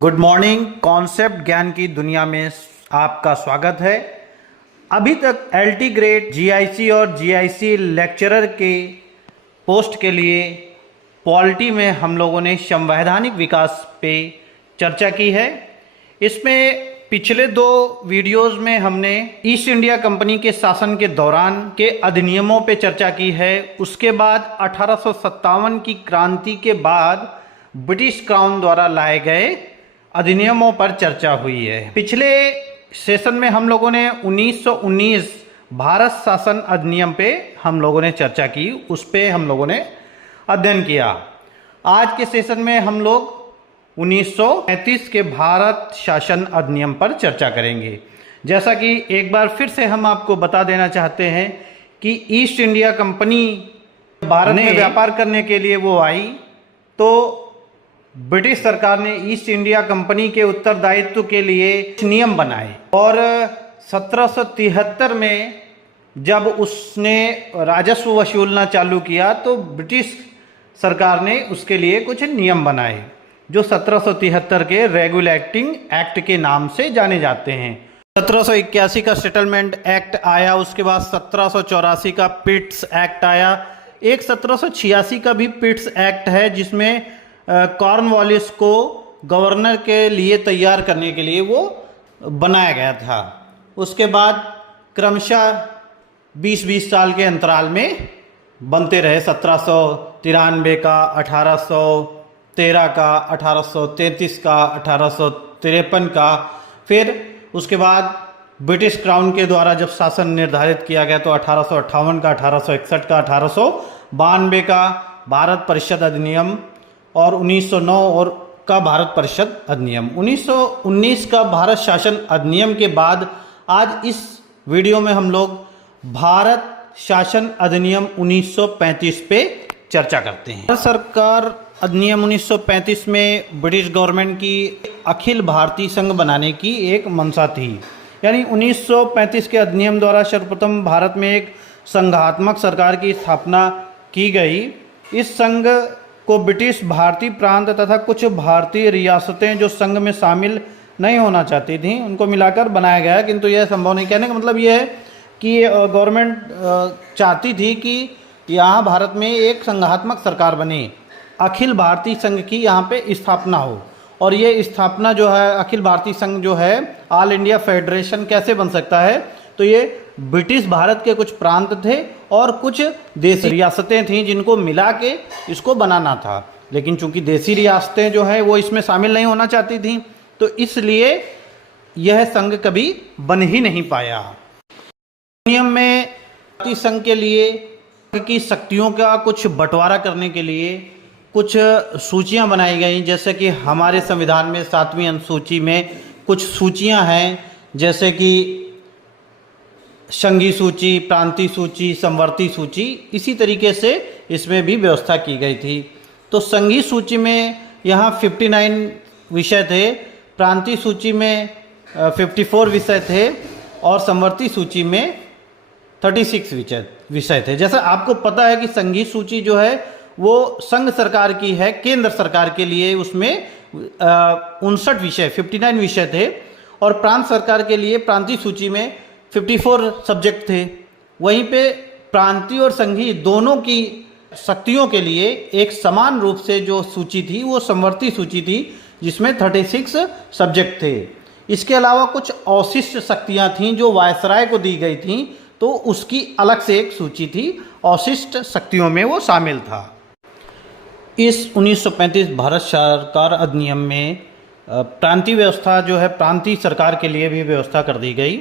Good morning. Concept ज्ञान की दुनिया में आपका स्वागत है। अभी तक एलटी ग्रेड जीआईसी और जीआईसी लेक्चरर के पोस्ट के लिए पॉलिटी में हम लोगों ने संवैधानिक विकास पे चर्चा की है। इसमें पिछले दो वीडियोस में हमने ईस्ट इंडिया कंपनी के शासन के दौरान के अधिनियमों पे चर्चा की है। उसके बाद 1857 की क्रांति के बाद ब्रिटिश क्राउन द्वारा लाए गए अधिनियमों पर चर्चा हुई है। पिछले सेशन में हम लोगों ने 1919 भारत शासन अधिनियम पे हम लोगों ने चर्चा की, उस पे हम लोगों ने अध्ययन किया। आज के सेशन में हम लोग 1935 के भारत शासन अधिनियम पर चर्चा करेंगे। जैसा कि एक बार फिर से हम आपको बता देना चाहते हैं कि ईस्ट इंडिया कंपनी भारत में व्यापार करने के लिए वो आई, तो ब्रिटिश सरकार ने ईस्ट इंडिया कंपनी के उत्तरदायित्व के लिए नियम बनाए और 1773 में जब उसने राजस्व वसूलना चालू किया तो ब्रिटिश सरकार ने उसके लिए कुछ नियम बनाए जो 1773 के रेगुलेटिंग एक्ट के नाम से जाने जाते हैं। 1781 का सेटलमेंट एक्ट आया, उसके बाद 1784 का पिट्स एक्ट आया, एक 1786 का भी पिट्स एक्ट है जिसमें कॉर्नवालिस को गवर्नर के लिए तैयार करने के लिए वो बनाया गया था। उसके बाद क्रमशः 20-20 साल के अंतराल में बनते रहे। 1793 का, 1813 का, 1833 का, 1853 का। फिर उसके बाद ब्रिटिश क्राउन के द्वारा जब शासन निर्धारित किया गया तो 1858 का, 1861 का, 1892 का भारत परिषद अधिनियम और 1909 और का भारत परिषद अधिनियम। 1919 का भारत शासन अधिनियम के बाद आज इस वीडियो में हम लोग भारत शासन अधिनियम 1935 पे चर्चा करते हैं। भारत सरकार अधिनियम 1935 में ब्रिटिश गवर्नमेंट की अखिल भारतीय संघ बनाने की एक मंशा थी। यानी 1935 के अधिनियम द्वारा सर्वप्रथम भारत में एक संघात्मक सरकार की स्थापना की गई। इस संघ को ब्रिटिश भारतीय प्रांत तथा कुछ भारतीय रियासतें जो संघ में शामिल नहीं होना चाहती थीं उनको मिलाकर बनाया गया, किंतु यह संभव नहीं। कहने का मतलब यह है कि गवर्नमेंट चाहती थी कि यहाँ भारत में एक संघात्मक सरकार बने, अखिल भारतीय संघ की यहाँ पे स्थापना हो। और ये स्थापना जो है अखिल भारतीय संघ जो है ऑल इंडिया फेडरेशन कैसे बन सकता है, तो ये ब्रिटिश भारत के कुछ प्रांत थे और कुछ देसी रियासतें थीं जिनको मिला के इसको बनाना था। लेकिन चूंकि देसी रियासतें जो है वो इसमें शामिल नहीं होना चाहती थीं, तो इसलिए यह संघ कभी बन ही नहीं पाया। नियम में भारतीय संघ के लिए की शक्तियों का कुछ बंटवारा करने के लिए कुछ सूचियां बनाई गई, जैसे कि हमारे संविधान में 7वीं अनुसूची में कुछ सूचियां हैं, जैसे कि संघीय सूची, प्रांतीय सूची, समवर्ती सूची। इसी तरीके से इसमें भी व्यवस्था की गई थी। तो संघीय सूची में यहाँ 59 विषय थे, प्रांतीय सूची में 54 विषय थे और समवर्ती सूची में 36 विषय थे। जैसा आपको पता है कि संघीय सूची जो है वो संघ सरकार की है, केंद्र सरकार के लिए उसमें 59 विषय 59 विषय थे और प्रांत सरकार के लिए प्रांतीय सूची में 54 सब्जेक्ट थे। वहीं पे प्रांतीय और संघीय दोनों की शक्तियों के लिए एक समान रूप से जो सूची थी वो समवर्ती सूची थी जिसमें 36 सब्जेक्ट थे। इसके अलावा कुछ अवशिष्ट शक्तियां थीं जो वायसराय को दी गई थीं, तो उसकी अलग से एक सूची थी, अवशिष्ट शक्तियों में वो शामिल था। इस 1935 भारत सरकार अधिनियम में प्रांतीय व्यवस्था जो है प्रांतीय सरकार के लिए भी व्यवस्था कर दी गई।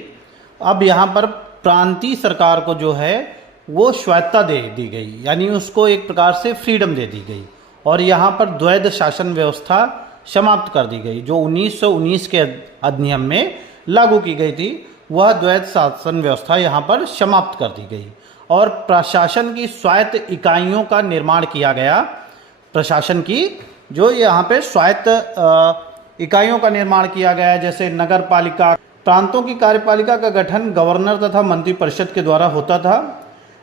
अब यहाँ पर प्रांतीय सरकार को जो है वो स्वायत्ता दे दी गई, यानी उसको एक प्रकार से फ्रीडम दे दी गई और यहाँ पर द्वैध शासन व्यवस्था समाप्त कर दी गई जो 1919 के अधिनियम में लागू की गई थी। वह द्वैध शासन व्यवस्था यहाँ पर समाप्त कर दी गई और प्रशासन की स्वायत्त इकाइयों का निर्माण किया गया। प्रशासन की जो यहाँ पे स्वायत्त इकाइयों का निर्माण किया गया, जैसे नगर पालिका। प्रांतों की कार्यपालिका का गठन गवर्नर तथा मंत्रिपरिषद के द्वारा होता था।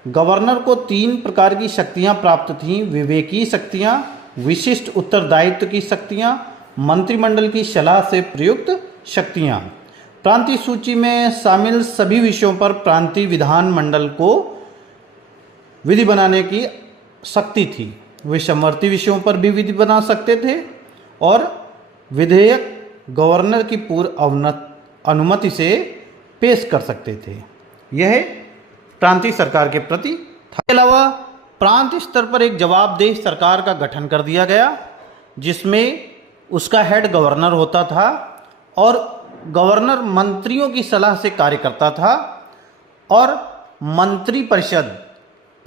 गवर्नर को 3 प्रकार की शक्तियां प्राप्त थीं: विवेकीय शक्तियां, विशिष्ट उत्तरदायित्व की शक्तियां मंत्रिमंडल की सलाह से प्रयुक्त शक्तियाँ। प्रांतीय सूची में शामिल सभी विषयों पर प्रांतीय विधानमंडल को विधि बनाने की शक्ति थी। वे समवर्ती विषयों पर भी विधि बना सकते थे और विधेयक गवर्नर की पूर्व अनुमति से पेश कर सकते थे। यह प्रांतीय सरकार के प्रति था। इसके अलावा प्रांत स्तर पर एक जवाबदेह सरकार का गठन कर दिया गया, जिसमें उसका हेड गवर्नर होता था और गवर्नर मंत्रियों की सलाह से कार्य करता था और मंत्री परिषद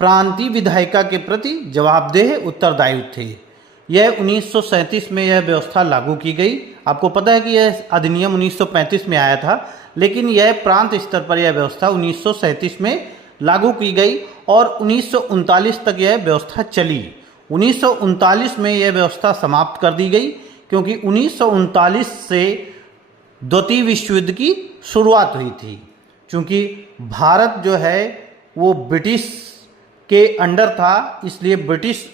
प्रांतीय विधायिका के प्रति जवाबदेह उत्तरदायी थे। यह 1937 में यह व्यवस्था लागू की गई। आपको पता है कि यह अधिनियम 1935 में आया था, लेकिन यह प्रांत स्तर पर यह व्यवस्था 1937 में लागू की गई और 1939 तक यह व्यवस्था चली। 1939 में यह व्यवस्था समाप्त कर दी गई, क्योंकि 1939 से द्वितीय विश्व युद्ध की शुरुआत हुई थी। क्योंकि भारत जो है वो ब्रिटिश के अंडर था, इसलिए ब्रिटिश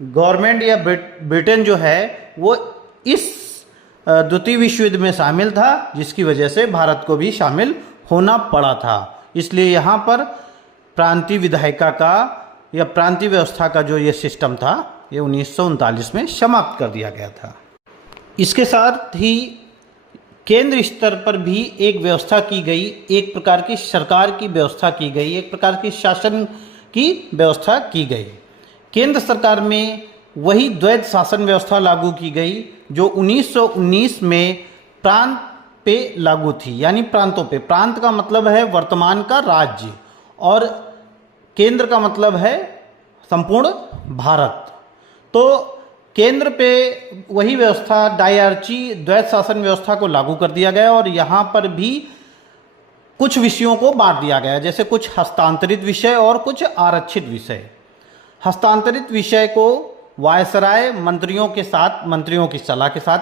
गवर्नमेंट या ब्रिटेन जो है वो इस द्वितीय विश्व युद्ध में शामिल था, जिसकी वजह से भारत को भी शामिल होना पड़ा था। इसलिए यहाँ पर प्रांतीय विधायिका का या प्रांतीय व्यवस्था का जो ये सिस्टम था, ये 1939 में समाप्त कर दिया गया था। इसके साथ ही केंद्र स्तर पर भी एक व्यवस्था की गई, एक प्रकार की सरकार की व्यवस्था की गई, एक प्रकार की शासन की व्यवस्था की गई। केंद्र सरकार में वही द्वैध शासन व्यवस्था लागू की गई जो 1919 में प्रांत पे लागू थी, यानी प्रांतों पे। प्रांत का मतलब है वर्तमान का राज्य और केंद्र का मतलब है संपूर्ण भारत। तो केंद्र पे वही व्यवस्था डायरची द्वैध शासन व्यवस्था को लागू कर दिया गया और यहाँ पर भी कुछ विषयों को बांट दिया गया, जैसे कुछ हस्तांतरित विषय और कुछ आरक्षित विषय। हस्तांतरित विषय को वायसराय मंत्रियों के साथ, मंत्रियों की सलाह के साथ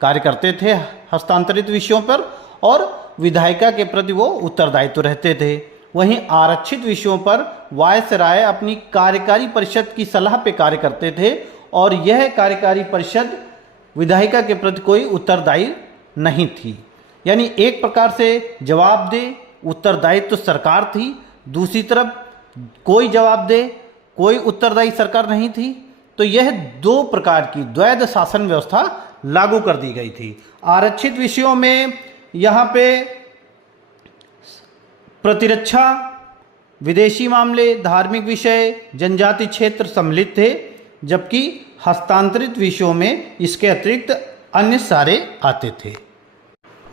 कार्य करते थे हस्तांतरित विषयों पर, और विधायिका के प्रति वो उत्तरदायित्व रहते थे। वहीं आरक्षित विषयों पर वायसराय अपनी कार्यकारी परिषद की सलाह पे कार्य करते थे और यह कार्यकारी परिषद विधायिका के प्रति कोई उत्तरदायी नहीं थी। यानी एक प्रकार से जवाबदेह उत्तरदायित्व सरकार थी, दूसरी तरफ कोई जवाबदेह कोई उत्तरदायी सरकार नहीं थी। तो यह दो प्रकार की द्वैध शासन व्यवस्था लागू कर दी गई थी। आरक्षित विषयों में यहाँ पे प्रतिरक्षा, विदेशी मामले, धार्मिक विषय, जनजाति क्षेत्र सम्मिलित थे, जबकि हस्तांतरित विषयों में इसके अतिरिक्त अन्य सारे आते थे।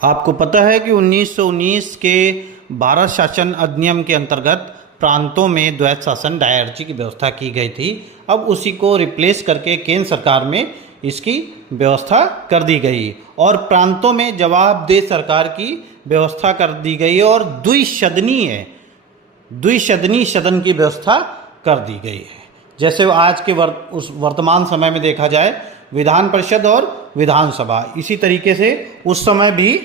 आपको पता है कि 1919 के भारत शासन अधिनियम के अंतर्गत प्रांतों में द्वैध शासन डायरची की व्यवस्था की गई थी। अब उसी को रिप्लेस करके केंद्र सरकार में इसकी व्यवस्था कर दी गई और प्रांतों में जवाबदेह सरकार की व्यवस्था कर दी गई और द्विसदनीय सदन की व्यवस्था कर दी गई है। जैसे आज के उस वर्तमान समय में देखा जाए विधान परिषद और विधानसभा, इसी तरीके से उस समय भी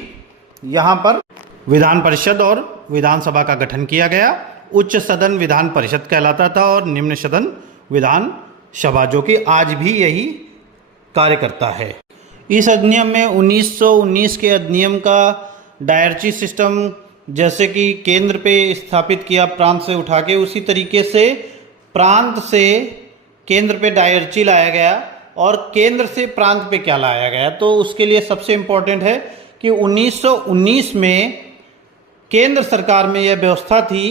यहाँ पर विधान परिषद और विधानसभा का गठन किया गया। उच्च सदन विधान परिषद कहलाता था और निम्न सदन विधानसभा, जो कि आज भी यही कार्य करता है। इस अधिनियम में 1919 के अधिनियम का डायरची सिस्टम जैसे कि केंद्र पे स्थापित किया प्रांत से उठा के, उसी तरीके से प्रांत से केंद्र पे डायरची लाया गया और केंद्र से प्रांत पे क्या लाया गया। तो उसके लिए सबसे इम्पोर्टेंट है कि 1919 में केंद्र सरकार में यह व्यवस्था थी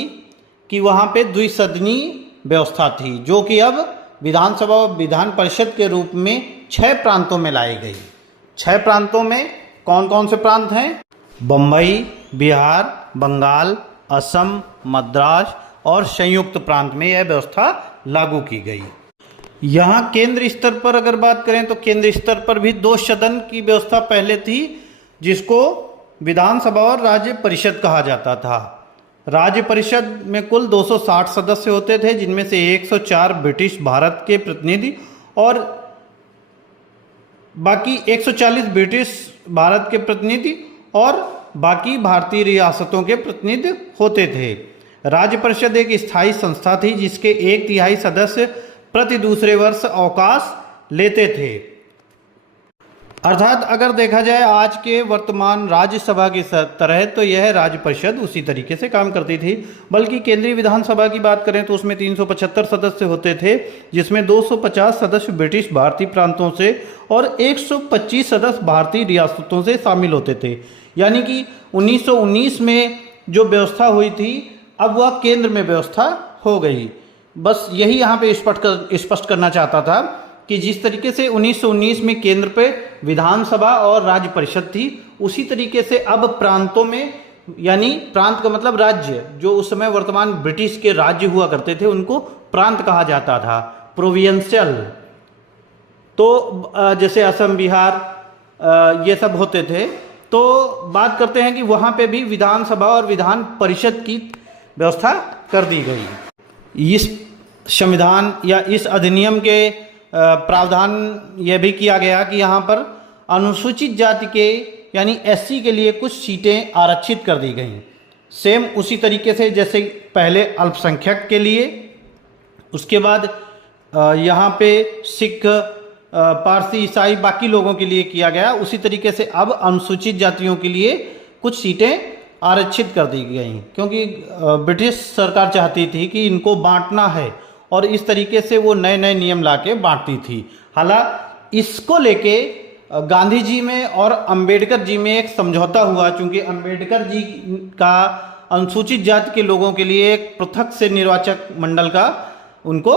कि वहाँ पे द्विसदनीय व्यवस्था थी, जो कि अब विधानसभा और विधान परिषद के रूप में 6 प्रांतों में लाई गई। 6 प्रांतों में कौन कौन से प्रांत हैं? बम्बई, बिहार, बंगाल, असम, मद्रास और संयुक्त प्रांत में यह व्यवस्था लागू की गई। यहाँ केंद्र स्तर पर अगर बात करें तो केंद्र स्तर पर भी 2 सदन की व्यवस्था पहले थी, जिसको विधानसभा और राज्य परिषद कहा जाता था। राज्य परिषद में कुल 260 सदस्य होते थे, जिनमें से 104 ब्रिटिश भारत के प्रतिनिधि और बाकी 140 ब्रिटिश भारत के प्रतिनिधि और बाकी भारतीय रियासतों के प्रतिनिधि होते थे। राज्य परिषद एक स्थायी संस्था थी जिसके 1/3 सदस्य प्रति दूसरे वर्ष अवकाश लेते थे। अर्थात अगर देखा जाए आज के वर्तमान राज्यसभा की तरह तो यह राज्य परिषद उसी तरीके से काम करती थी। बल्कि केंद्रीय विधानसभा की बात करें तो उसमें 375 सदस्य होते थे, जिसमें 250 सदस्य ब्रिटिश भारतीय प्रांतों से और 125 सदस्य भारतीय रियासतों से शामिल होते थे। यानी कि 1919 में जो व्यवस्था हुई थी अब वह केंद्र में व्यवस्था हो गई। बस यही यहाँ पे स्पष्ट करना चाहता था कि जिस तरीके से 1919 में केंद्र पे विधानसभा और राज्य परिषद थी, उसी तरीके से अब प्रांतों में, यानी प्रांत का मतलब राज्य, जो उस समय वर्तमान ब्रिटिश के राज्य हुआ करते थे उनको प्रांत कहा जाता था, प्रोविंशियल। तो जैसे असम, बिहार ये सब होते थे। तो बात करते हैं कि वहाँ पे भी विधानसभा और विधान परिषद की व्यवस्था कर दी गई। इस संविधान या इस अधिनियम के प्रावधान यह भी किया गया कि यहाँ पर अनुसूचित जाति के यानी एससी के लिए कुछ सीटें आरक्षित कर दी गई, सेम उसी तरीके से जैसे पहले अल्पसंख्यक के लिए। उसके बाद यहाँ पे सिख, पारसी, ईसाई बाकी लोगों के लिए किया गया, उसी तरीके से अब अनुसूचित जातियों के लिए कुछ सीटें आरक्षित कर दी गई, क्योंकि ब्रिटिश सरकार चाहती थी कि इनको बांटना है और इस तरीके से वो नए नए नियम लाके बांटती थी। हालांकि इसको लेके गांधी जी में और अंबेडकर जी में एक समझौता हुआ, चूंकि अंबेडकर जी का अनुसूचित जाति के लोगों के लिए एक पृथक से निर्वाचक मंडल का उनको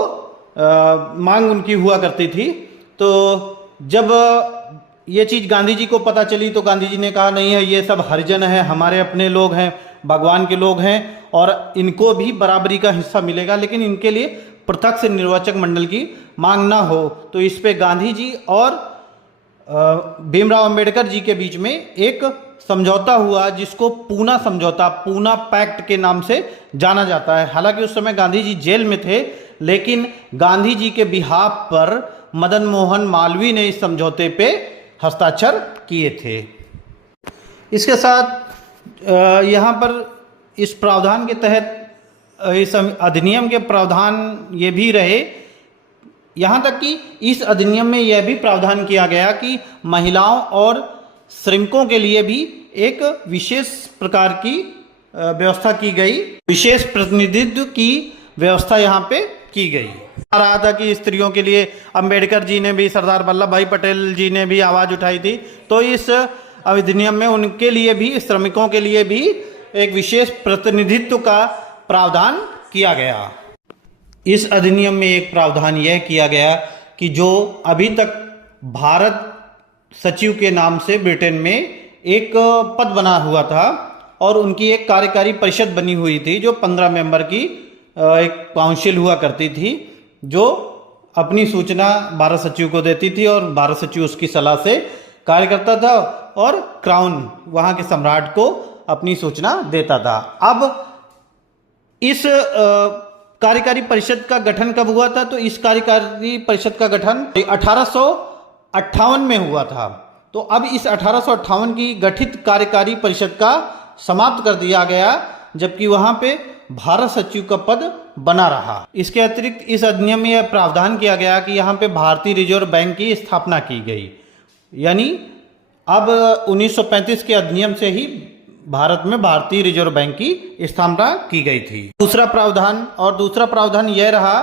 मांग उनकी हुआ करती थी। तो जब ये चीज़ गांधी जी को पता चली तो गांधी जी ने कहा नहीं है, ये सब हरिजन है, हमारे अपने लोग हैं, भगवान के लोग हैं और इनको भी बराबरी का हिस्सा मिलेगा, लेकिन इनके लिए पृथक से निर्वाचक मंडल की मांग ना हो। तो इस पे गांधी जी और भीमराव अंबेडकर जी के बीच में एक समझौता हुआ, जिसको पूना समझौता, पूना पैक्ट के नाम से जाना जाता है। हालांकि उस समय गांधी जी जेल में थे, लेकिन गांधी जी के बिहाफ पर मदन मोहन मालवीय ने इस समझौते पे हस्ताक्षर किए थे। इसके साथ यहाँ पर इस प्रावधान के तहत, इस अधिनियम के प्रावधान ये भी रहे, यहाँ तक कि इस अधिनियम में यह भी प्रावधान किया गया कि महिलाओं और श्रमिकों के लिए भी एक विशेष प्रकार की व्यवस्था की गई, विशेष प्रतिनिधित्व की व्यवस्था यहाँ पे की गई। आ रहा था कि स्त्रियों के लिए अंबेडकर जी ने भी, सरदार वल्लभ भाई पटेल जी ने भी आवाज़ उठाई थी, तो इस अधिनियम में उनके लिए भी, श्रमिकों के लिए भी एक विशेष प्रतिनिधित्व का प्रावधान किया गया। इस अधिनियम में एक प्रावधान यह किया गया कि जो अभी तक भारत सचिव के नाम से ब्रिटेन में एक पद बना हुआ था और उनकी एक कार्यकारी परिषद बनी हुई थी, जो 15 मेंबर की एक काउंसिल हुआ करती थी, जो अपनी सूचना भारत सचिव को देती थी और भारत सचिव उसकी सलाह से कार्य करता था और क्राउन, वहाँ के सम्राट को अपनी सूचना देता था। अब इस कार्यकारी परिषद का गठन कब हुआ था? तो इस कार्यकारी परिषद का गठन 1858 में हुआ था। तो अब इस 1858 की गठित कार्यकारी परिषद का समाप्त कर दिया गया, जबकि वहां पे भारत सचिव का पद बना रहा। इसके अतिरिक्त इस अधिनियम में यह प्रावधान किया गया कि यहाँ पे भारतीय रिजर्व बैंक की स्थापना की गई, यानी अब 1935 के अधिनियम से ही भारत में भारतीय रिजर्व बैंक की स्थापना की गई थी। दूसरा प्रावधान यह रहा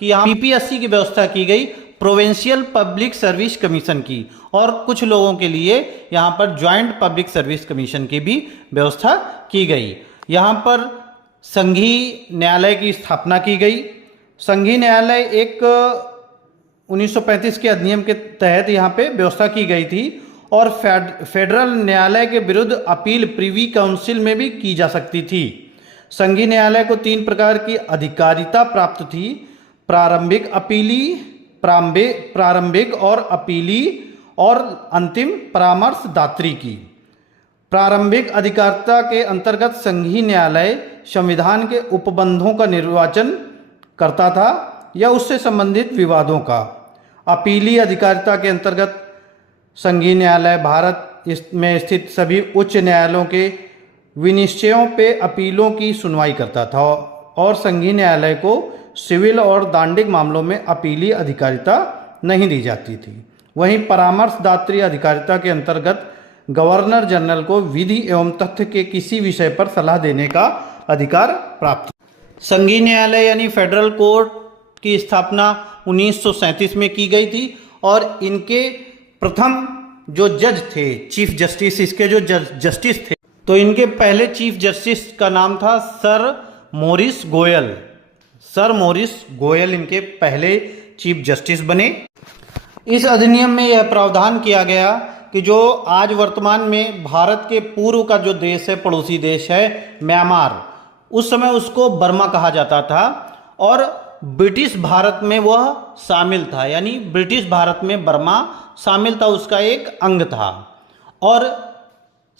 कि यहाँ पीपीएससी की व्यवस्था की गई, प्रोविंशियल पब्लिक सर्विस कमीशन की, और कुछ लोगों के लिए यहाँ पर ज्वाइंट पब्लिक सर्विस कमीशन की भी व्यवस्था की गई। यहाँ पर संघीय न्यायालय की स्थापना की गई। संघीय न्यायालय एक 1935 के अधिनियम के तहत यहाँ पे व्यवस्था की गई थी और फेडरल न्यायालय के विरुद्ध अपील प्रिवी काउंसिल में भी की जा सकती थी। संघीय न्यायालय को 3 प्रकार की अधिकारिता प्राप्त थी: प्रारंभिक, प्रारंभिक और अपीली, और अंतिम परामर्शदात्री की। प्रारंभिक अधिकारिता के अंतर्गत संघीय न्यायालय संविधान के उपबंधों का निर्वाचन करता था या उससे संबंधित विवादों का। अपीली अधिकारिता के अंतर्गत संघीय न्यायालय भारत में स्थित सभी उच्च न्यायालयों के विनिश्चयों पे अपीलों की सुनवाई करता था और संघीय न्यायालय को सिविल और दांडिक मामलों में अपीली अधिकारिता नहीं दी जाती थी। वहीं परामर्शदात्री अधिकारिता के अंतर्गत गवर्नर जनरल को विधि एवं तथ्य के किसी विषय पर सलाह देने का अधिकार प्राप्त। संघीय न्यायालय यानी फेडरल कोर्ट की स्थापना 1937 में की गई थी और इनके प्रथम जो जज थे, चीफ जस्टिस, इसके जो जस्टिस थे, तो इनके पहले चीफ जस्टिस का नाम था sir Morris Goyal. Sir Morris Goyal इनके पहले चीफ जस्टिस बने। इस अधिनियम में यह प्रावधान किया गया कि जो आज वर्तमान में भारत के पूर्व का जो देश है, पड़ोसी देश है म्यांमार, उस समय उसको बर्मा कहा जाता था और ब्रिटिश भारत में वह शामिल था, यानी ब्रिटिश भारत में बर्मा शामिल था, उसका एक अंग था। और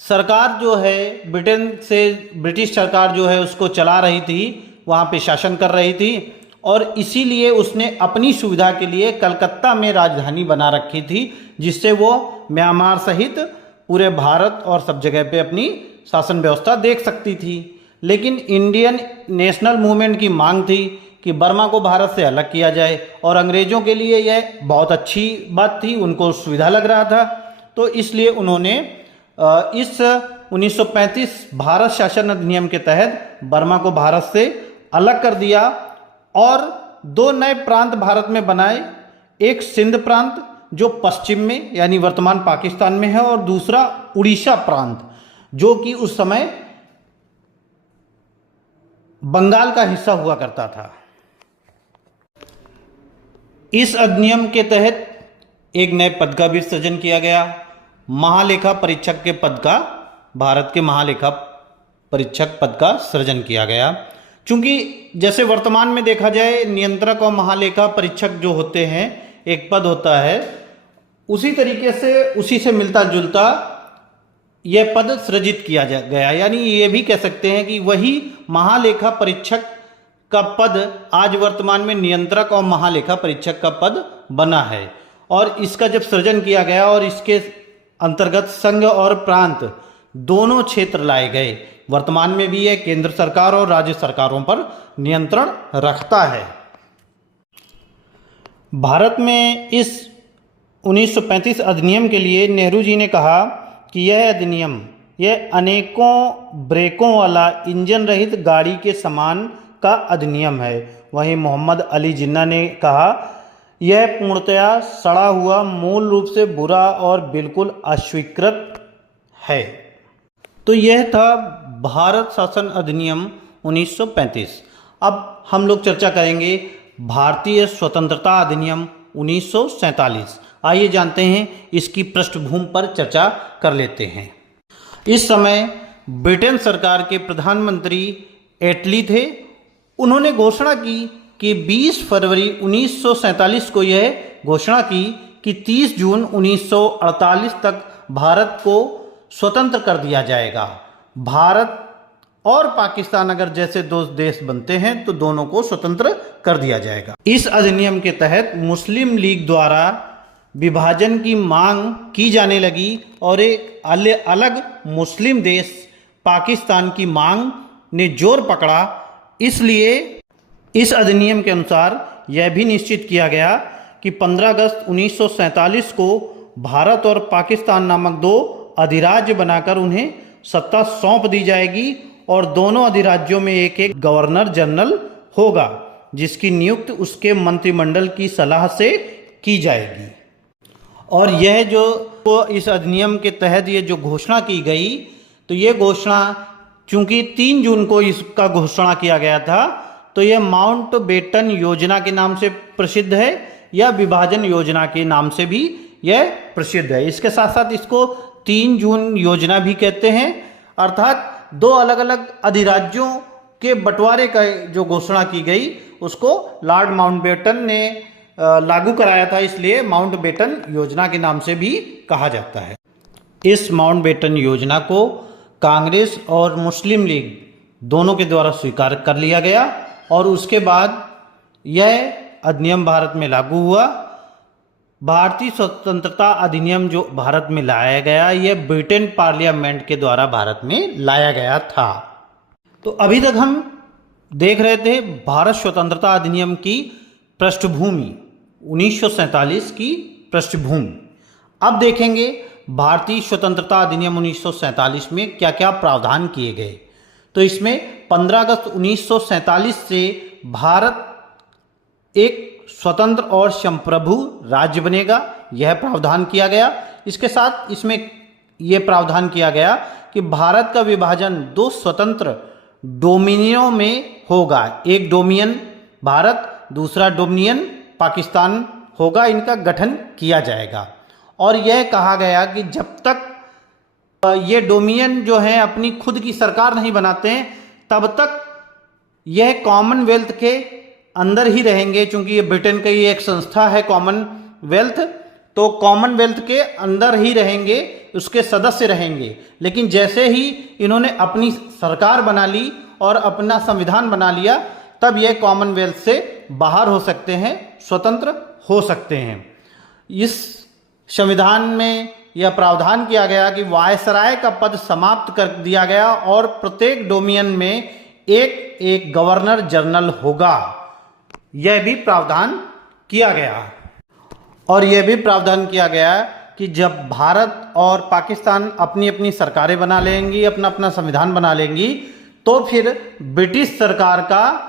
सरकार जो है ब्रिटिश सरकार जो है उसको चला रही थी, वहाँ पे शासन कर रही थी और इसीलिए उसने अपनी सुविधा के लिए कलकत्ता में राजधानी बना रखी थी, जिससे वो म्यांमार सहित पूरे भारत और सब जगह पे अपनी शासन व्यवस्था देख सकती थी। लेकिन इंडियन नेशनल मूवमेंट की मांग थी कि बर्मा को भारत से अलग किया जाए और अंग्रेज़ों के लिए यह बहुत अच्छी बात थी, उनको सुविधा लग रहा था। तो इसलिए उन्होंने इस 1935 भारत शासन अधिनियम के तहत बर्मा को भारत से अलग कर दिया और दो नए प्रांत भारत में बनाए, एक सिंध प्रांत जो पश्चिम में यानी वर्तमान पाकिस्तान में है और दूसरा उड़ीसा प्रांत जो कि उस समय बंगाल का हिस्सा हुआ करता था। इस अधिनियम के तहत एक नए पद का भी सृजन किया गया, महालेखा परीक्षक के पद का, भारत के महालेखा परीक्षक पद का सृजन किया गया। चूंकि जैसे वर्तमान में देखा जाए नियंत्रक और महालेखा परीक्षक जो होते हैं एक पद होता है, उसी तरीके से उसी से मिलता जुलता यह पद सृजित किया गया, यानी ये भी कह सकते हैं कि वही महालेखा परीक्षक का पद आज वर्तमान में नियंत्रक और महालेखा परीक्षक का पद बना है। और इसका जब सृजन किया गया और इसके अंतर्गत संघ और प्रांत दोनों क्षेत्र लाए गए, वर्तमान में भी यह केंद्र सरकार और राज्य सरकारों पर नियंत्रण रखता है। भारत में इस 1935 अधिनियम के लिए नेहरू जी ने कहा कि यह अधिनियम यह अनेकों ब्रेकों वाला इंजन रहित गाड़ी के समान का अधिनियम है। वहीं मोहम्मद अली जिन्ना ने कहा यह पूर्णतया सड़ा हुआ, मूल रूप से बुरा और बिल्कुल अस्वीकृत है। तो यह था भारत शासन अधिनियम 1935। अब हम लोग चर्चा करेंगे भारतीय स्वतंत्रता अधिनियम 1947। आइए जानते हैं इसकी पृष्ठभूमि पर चर्चा कर लेते हैं। इस समय ब्रिटेन सरकार के प्रधानमंत्री एटली थे। उन्होंने घोषणा की कि 20 फरवरी 1947 को यह घोषणा की कि 30 जून 1948 तक भारत को स्वतंत्र कर दिया जाएगा। भारत और पाकिस्तान अगर जैसे दो देश बनते हैं तो दोनों को स्वतंत्र कर दिया जाएगा। इस अधिनियम के तहत मुस्लिम लीग द्वारा विभाजन की मांग की जाने लगी और एक अलग मुस्लिम देश पाकिस्तान की मांग ने जोर पकड़ा। इसलिए इस अधिनियम के अनुसार यह भी निश्चित किया गया कि 15 अगस्त 1947 को भारत और पाकिस्तान नामक दो अधिराज्य बनाकर उन्हें सत्ता सौंप दी जाएगी और दोनों अधिराज्यों में एक एक गवर्नर जनरल होगा, जिसकी नियुक्ति उसके मंत्रिमंडल की सलाह से की जाएगी। और यह जो इस अधिनियम के तहत ये जो घोषणा की गई, तो ये घोषणा चूंकि 3 जून को इसका घोषणा किया गया था, तो यह माउंट बेटन योजना के नाम से प्रसिद्ध है या विभाजन योजना के नाम से भी यह प्रसिद्ध है। इसके साथ साथ इसको 3 जून योजना भी कहते हैं, अर्थात दो अलग अलग अधिराज्यों के बंटवारे का जो घोषणा की गई उसको लॉर्ड माउंटबेटन ने लागू कराया था, इसलिए माउंटबेटन योजना के नाम से भी कहा जाता है। इस माउंटबेटन योजना को कांग्रेस और मुस्लिम लीग दोनों के द्वारा स्वीकार कर लिया गया और उसके बाद यह अधिनियम भारत में लागू हुआ। भारतीय स्वतंत्रता अधिनियम जो भारत में लाया गया, यह ब्रिटेन पार्लियामेंट के द्वारा भारत में लाया गया था। तो अभी तक हम देख रहे थे भारत स्वतंत्रता अधिनियम की पृष्ठभूमि, 1947 की पृष्ठभूमि। अब देखेंगे भारतीय स्वतंत्रता अधिनियम 1947 में क्या क्या प्रावधान किए गए। तो इसमें 15 अगस्त 1947 से भारत एक स्वतंत्र और संप्रभु राज्य बनेगा, यह प्रावधान किया गया। इसके साथ इसमें यह प्रावधान किया गया कि भारत का विभाजन दो स्वतंत्र डोमिनियनों में होगा। एक डोमिनियन भारत, दूसरा डोमिनियन पाकिस्तान होगा, इनका गठन किया जाएगा। और यह कहा गया कि जब तक ये डोमिनियन जो है अपनी खुद की सरकार नहीं बनाते हैं तब तक यह कॉमनवेल्थ के अंदर ही रहेंगे, क्योंकि ये ब्रिटेन की एक संस्था है कॉमनवेल्थ, तो कॉमनवेल्थ के अंदर ही रहेंगे, उसके सदस्य रहेंगे। लेकिन जैसे ही इन्होंने अपनी सरकार बना ली और अपना संविधान बना लिया, तब यह कॉमनवेल्थ से बाहर हो सकते हैं, स्वतंत्र हो सकते हैं। इस संविधान में यह प्रावधान किया गया कि वायसराय का पद समाप्त कर दिया गया और प्रत्येक डोमिनियन में एक एक गवर्नर जनरल होगा, यह भी प्रावधान किया गया। और यह भी प्रावधान किया गया कि जब भारत और पाकिस्तान अपनी अपनी सरकारें बना लेंगी, अपना अपना संविधान बना लेंगी, तो फिर ब्रिटिश सरकार का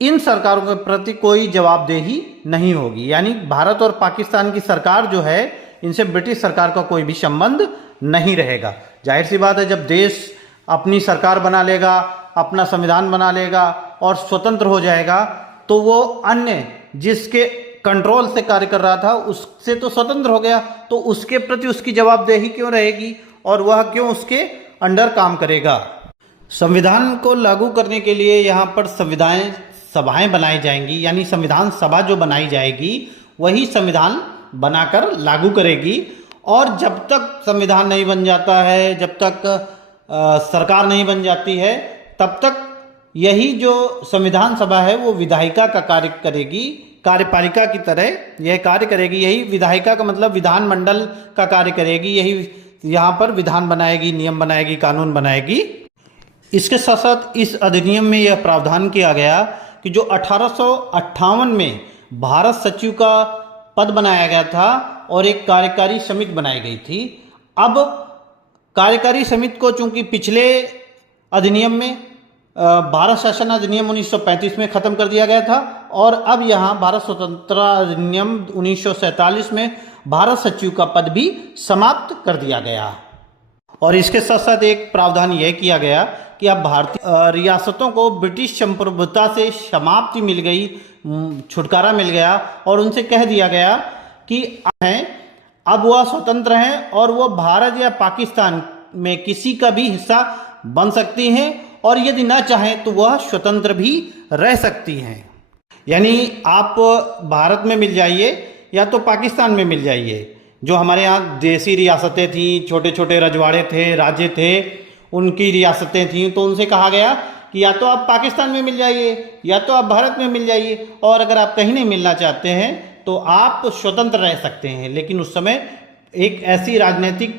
इन सरकारों के प्रति कोई जवाबदेही नहीं होगी। यानी भारत और पाकिस्तान की सरकार जो है, इनसे ब्रिटिश सरकार का कोई भी संबंध नहीं रहेगा। जाहिर सी बात है, जब देश अपनी सरकार बना लेगा, अपना संविधान बना लेगा और स्वतंत्र हो जाएगा, तो वो अन्य जिसके कंट्रोल से कार्य कर रहा था उससे तो स्वतंत्र हो गया, तो उसके प्रति उसकी जवाबदेही क्यों रहेगी और वह क्यों उसके अंडर काम करेगा। संविधान को लागू करने के लिए यहाँ पर संविधान सभाएं बनाई जाएंगी, यानी संविधान सभा जो बनाई जाएगी वही संविधान बनाकर लागू करेगी। और जब तक संविधान नहीं बन जाता है, जब तक सरकार नहीं बन जाती है, तब तक यही जो संविधान सभा है वो विधायिका का कार्य करेगी, कार्यपालिका की तरह यह कार्य करेगी। यही विधायिका का मतलब विधानमंडल का कार्य करेगी, यही यहाँ पर विधान बनाएगी, नियम बनाएगी, कानून बनाएगी। इसके साथ साथ इस अधिनियम में यह प्रावधान किया गया कि जो 1858 में भारत सचिव का पद बनाया गया था और एक कार्यकारी समिति बनाई गई थी, अब कार्यकारी समिति को चूंकि पिछले अधिनियम में भारत शासन अधिनियम 1935 में खत्म कर दिया गया था और अब यहाँ भारत स्वतंत्रता अधिनियम 1947 में भारत सचिव का पद भी समाप्त कर दिया गया। और इसके साथ साथ एक प्रावधान यह किया गया कि अब भारतीय रियासतों को ब्रिटिश संप्रभुता से समाप्ति मिल गई, छुटकारा मिल गया और उनसे कह दिया गया कि अब वह स्वतंत्र हैं और वह भारत या पाकिस्तान में किसी का भी हिस्सा बन सकती हैं और यदि ना चाहें तो वह स्वतंत्र भी रह सकती हैं। यानी आप भारत में मिल जाइए या तो पाकिस्तान में मिल जाइए। जो हमारे यहाँ देसी रियासतें थीं, छोटे छोटे रजवाड़े थे, राज्य थे, उनकी रियासतें थीं, तो उनसे कहा गया कि या तो आप पाकिस्तान में मिल जाइए या तो आप भारत में मिल जाइए, और अगर आप कहीं नहीं मिलना चाहते हैं तो आप स्वतंत्र रह सकते हैं। लेकिन उस समय एक ऐसी राजनीतिक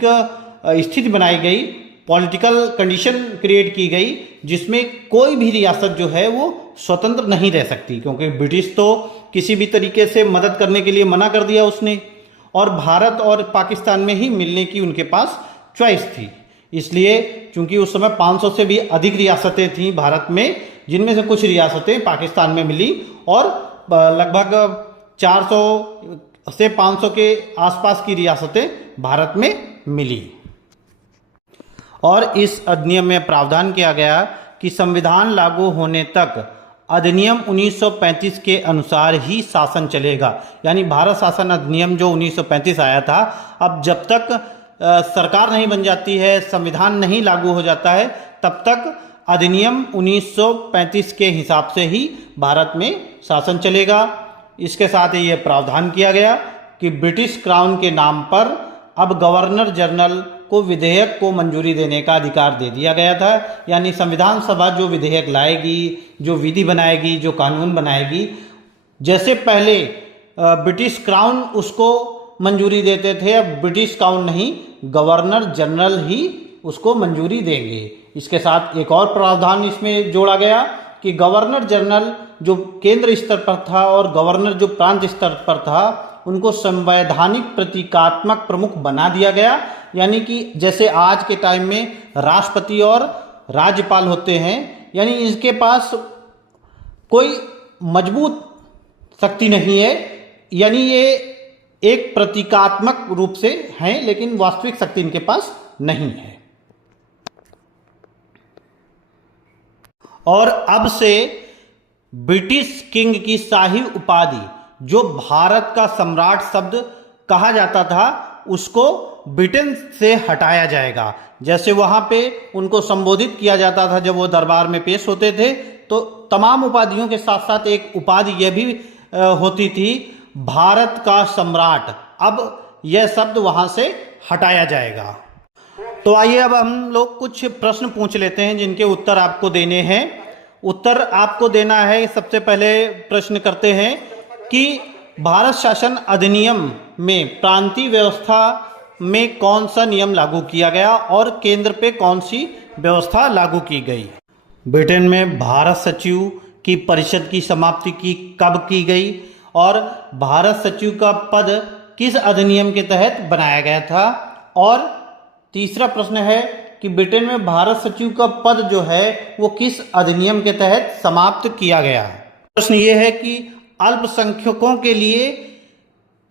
स्थिति बनाई गई, पॉलिटिकल कंडीशन क्रिएट की गई जिसमें कोई भी रियासत जो है वो स्वतंत्र नहीं रह सकती, क्योंकि ब्रिटिश तो किसी भी तरीके से मदद करने के लिए मना कर दिया उसने, और भारत और पाकिस्तान में ही मिलने की उनके पास चॉइस थी। इसलिए चूंकि उस समय 500 से भी अधिक रियासतें थीं भारत में, जिनमें से कुछ रियासतें पाकिस्तान में मिली और लगभग 400 से 500 के आसपास की रियासतें भारत में मिली। और इस अधिनियम में प्रावधान किया गया कि संविधान लागू होने तक अधिनियम 1935 के अनुसार ही शासन चलेगा। यानी भारत शासन अधिनियम जो 1935 आया था, अब जब तक सरकार नहीं बन जाती है, संविधान नहीं लागू हो जाता है, तब तक अधिनियम 1935 के हिसाब से ही भारत में शासन चलेगा। इसके साथ ही ये प्रावधान किया गया कि ब्रिटिश क्राउन के नाम पर अब गवर्नर जनरल को विधेयक को मंजूरी देने का अधिकार दे दिया गया था। यानी संविधान सभा जो विधेयक लाएगी, जो विधि बनाएगी, जो कानून बनाएगी, जैसे पहले ब्रिटिश क्राउन उसको मंजूरी देते थे, अब ब्रिटिश क्राउन नहीं, गवर्नर जनरल ही उसको मंजूरी देंगे। इसके साथ एक और प्रावधान इसमें जोड़ा गया कि गवर्नर जनरल जो केंद्र स्तर पर था और गवर्नर जो प्रांत स्तर पर था, उनको संवैधानिक प्रतीकात्मक प्रमुख बना दिया गया। यानी कि जैसे आज के टाइम में राष्ट्रपति और राज्यपाल होते हैं, यानी इनके पास कोई मजबूत शक्ति नहीं है, यानी ये एक प्रतीकात्मक रूप से हैं, लेकिन वास्तविक शक्ति इनके पास नहीं है। और अब से ब्रिटिश किंग की शाही उपाधि, जो भारत का सम्राट शब्द कहा जाता था, उसको ब्रिटेन से हटाया जाएगा। जैसे वहां पे उनको संबोधित किया जाता था जब वो दरबार में पेश होते थे, तो तमाम उपाधियों के साथ साथ एक उपाधि यह भी होती थी, भारत का सम्राट। अब यह शब्द वहां से हटाया जाएगा। तो आइए अब हम लोग कुछ प्रश्न पूछ लेते हैं जिनके उत्तर आपको देने हैं। उत्तर आपको देना है। सबसे पहले प्रश्न करते हैं कि भारत शासन अधिनियम में प्रांतीय व्यवस्था में कौन सा नियम लागू किया गया और केंद्र पे कौन सी व्यवस्था लागू की गई। ब्रिटेन में भारत सचिव की परिषद की समाप्ति कब की गई और भारत सचिव का पद किस अधिनियम के तहत बनाया गया था। और तीसरा प्रश्न है कि ब्रिटेन में भारत सचिव का पद जो है वो किस अधिनियम के तहत समाप्त किया गया है। प्रश्न ये है कि अल्पसंख्यकों के लिए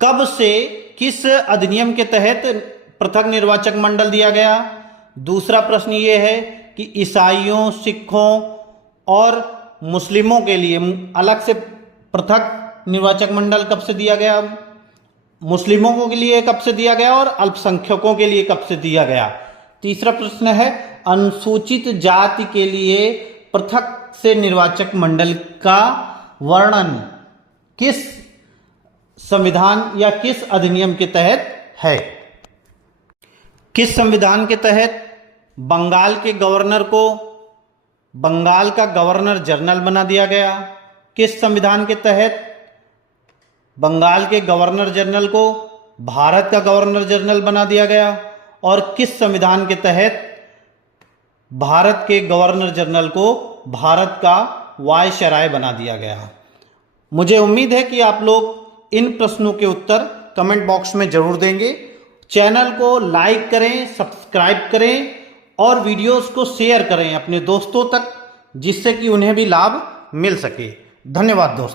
कब से किस अधिनियम के तहत पृथक निर्वाचक मंडल दिया गया। दूसरा प्रश्न ये है कि ईसाइयों, सिखों और मुस्लिमों के लिए अलग से पृथक निर्वाचक मंडल कब से दिया गया, मुस्लिमों के लिए कब से दिया गया और अल्पसंख्यकों के लिए कब से दिया गया। तीसरा प्रश्न है अनुसूचित जाति के लिए पृथक से निर्वाचक मंडल का वर्णन किस संविधान या किस अधिनियम के तहत है। किस संविधान के तहत बंगाल के गवर्नर को बंगाल का गवर्नर जनरल बना दिया गया। किस संविधान के तहत बंगाल के गवर्नर जनरल को भारत का गवर्नर जनरल बना दिया गया और किस संविधान के तहत भारत के गवर्नर जनरल को भारत का वायसराय बना दिया गया। मुझे उम्मीद है कि आप लोग इन प्रश्नों के उत्तर कमेंट बॉक्स में जरूर देंगे। चैनल को लाइक करें, सब्सक्राइब करें और वीडियोस को शेयर करें अपने दोस्तों तक, जिससे कि उन्हें भी लाभ मिल सके। धन्यवाद दोस्तों।